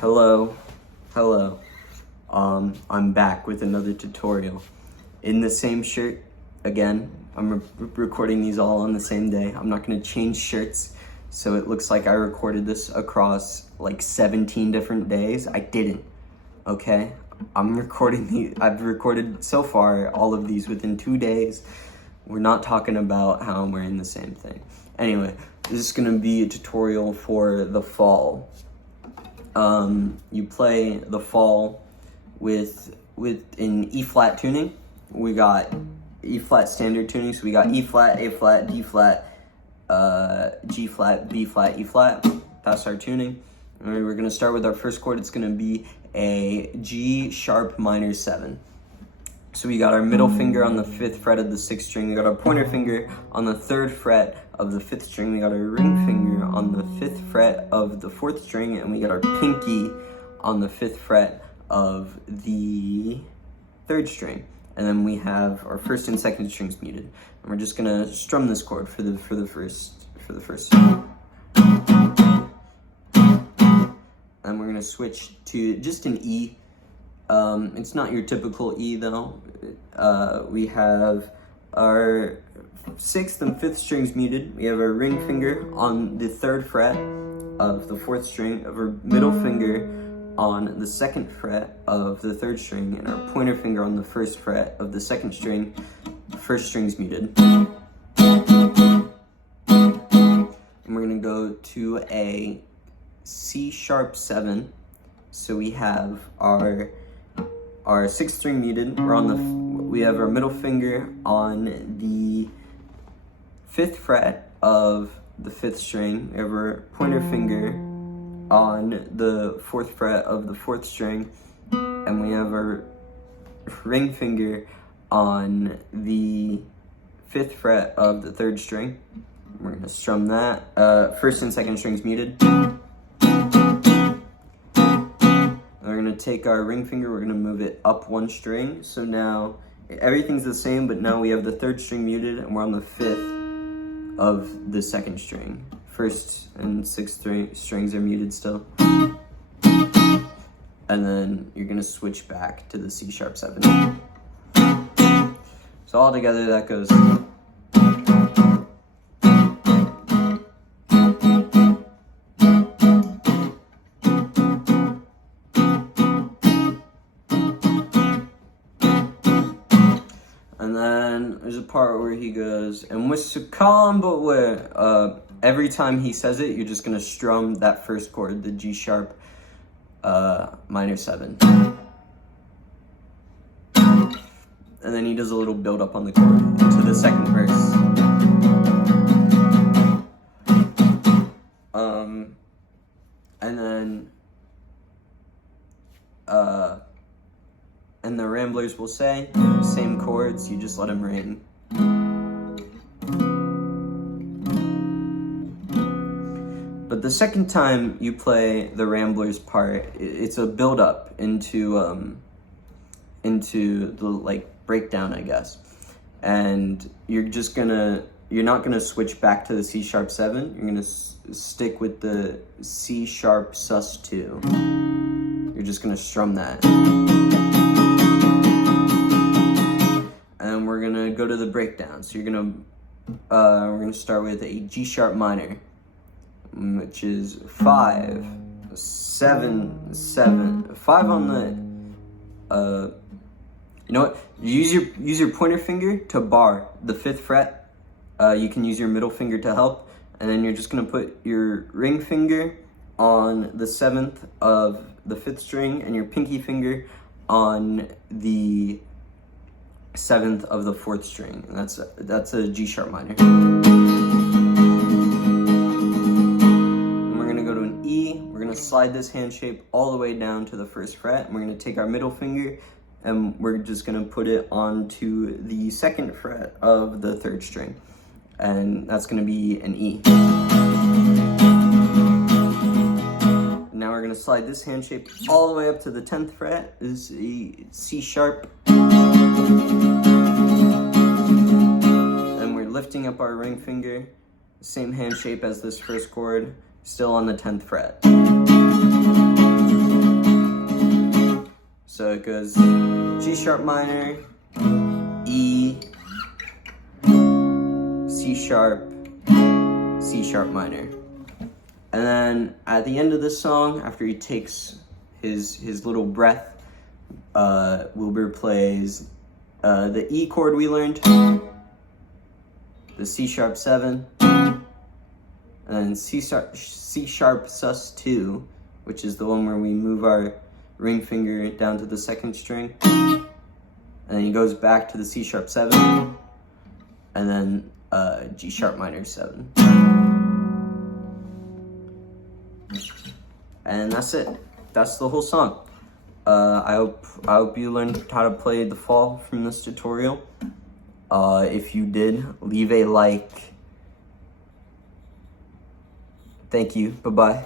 Hello. I'm back with another tutorial. In the same shirt, again, I'm recording these all on the same day. I'm not gonna change shirts, so it looks like I recorded this across like 17 different days. I didn't, okay? I've recorded so far all of these within 2 days. We're not talking about how I'm wearing the same thing. Anyway, this is gonna be a tutorial for the fall. You play the fall with an E flat tuning. We got E flat standard tuning, so we got E flat, A flat, D flat, G flat, B flat, E flat. That's our tuning. All right, we're gonna start with our first chord. It's gonna be a G sharp minor 7. So we got our middle finger on the 5th fret of the 6th string. We got our pointer finger on the 3rd fret of the 5th string. We got our ring finger on the 5th fret of the 4th string, and we got our pinky on the 5th fret of the 3rd string. And then we have our 1st and 2nd strings muted. And we're just gonna strum this chord for the first. And we're gonna switch to just an E. It's not your typical E though. We have our 6th and 5th strings muted. We have our ring finger on the 3rd fret of the 4th string, of our middle finger on the 2nd fret of the 3rd string, and our pointer finger on the 1st fret of the 2nd string. 1st string's muted. And we're gonna go to a C sharp 7. So we have our 6th string muted. We have our middle finger on the 5th fret of the 5th string. We have our pointer finger on the 4th fret of the 4th string, and we have our ring finger on the 5th fret of the 3rd string. We're gonna strum that. 1st and 2nd strings muted. We're gonna take our ring finger, we're gonna move it up 1 string. So now everything's the same, but now we have the 3rd string muted and we're on the 5th of the 2nd string. 1st and 6th strings are muted still. And then you're gonna switch back to the C sharp 7. So all together that goes. And then there's a part where he goes, and what's to call him but where? Every time he says it, you're just gonna strum that first chord, the G sharp minor 7. And then he does a little build up on the chord into the second verse. And the Ramblers will say, same chords, you just let them ring. But the second time you play the Ramblers part, it's a build up into the like breakdown, I guess. And you're not gonna switch back to the C sharp 7. You're gonna stick with the C sharp sus2. You're just gonna strum that. And we're gonna go to the breakdown. So we're gonna start with a G sharp minor, which is 5, 7, 7, 5 on the, you know what? Use your pointer finger to bar the 5th fret. You can use your middle finger to help, and then you're just gonna put your ring finger on the 7th of the 5th string, and your pinky finger on the 7th of the 4th string, and that's a G sharp minor. And we're gonna go to an E. We're gonna slide this hand shape all the way down to the 1st fret, and we're gonna take our middle finger and we're just gonna put it onto the 2nd fret of the 3rd string, and that's gonna be an E. Now we're gonna slide this hand shape all the way up to the 10th fret. This is a C sharp. Then we're lifting up our ring finger, same hand shape as this first chord, still on the 10th fret. So it goes G sharp minor, E, C sharp minor. And then at the end of the song, after he takes his little breath, Wilbur plays the E chord we learned, the C sharp 7, and then C sharp sus2, which is the one where we move our ring finger down to the second string, and then he goes back to the C sharp 7, and then G sharp minor 7. And that's it. That's the whole song. I hope you learned how to play the fall from this tutorial. If you did, leave a like. Thank you. Bye-bye.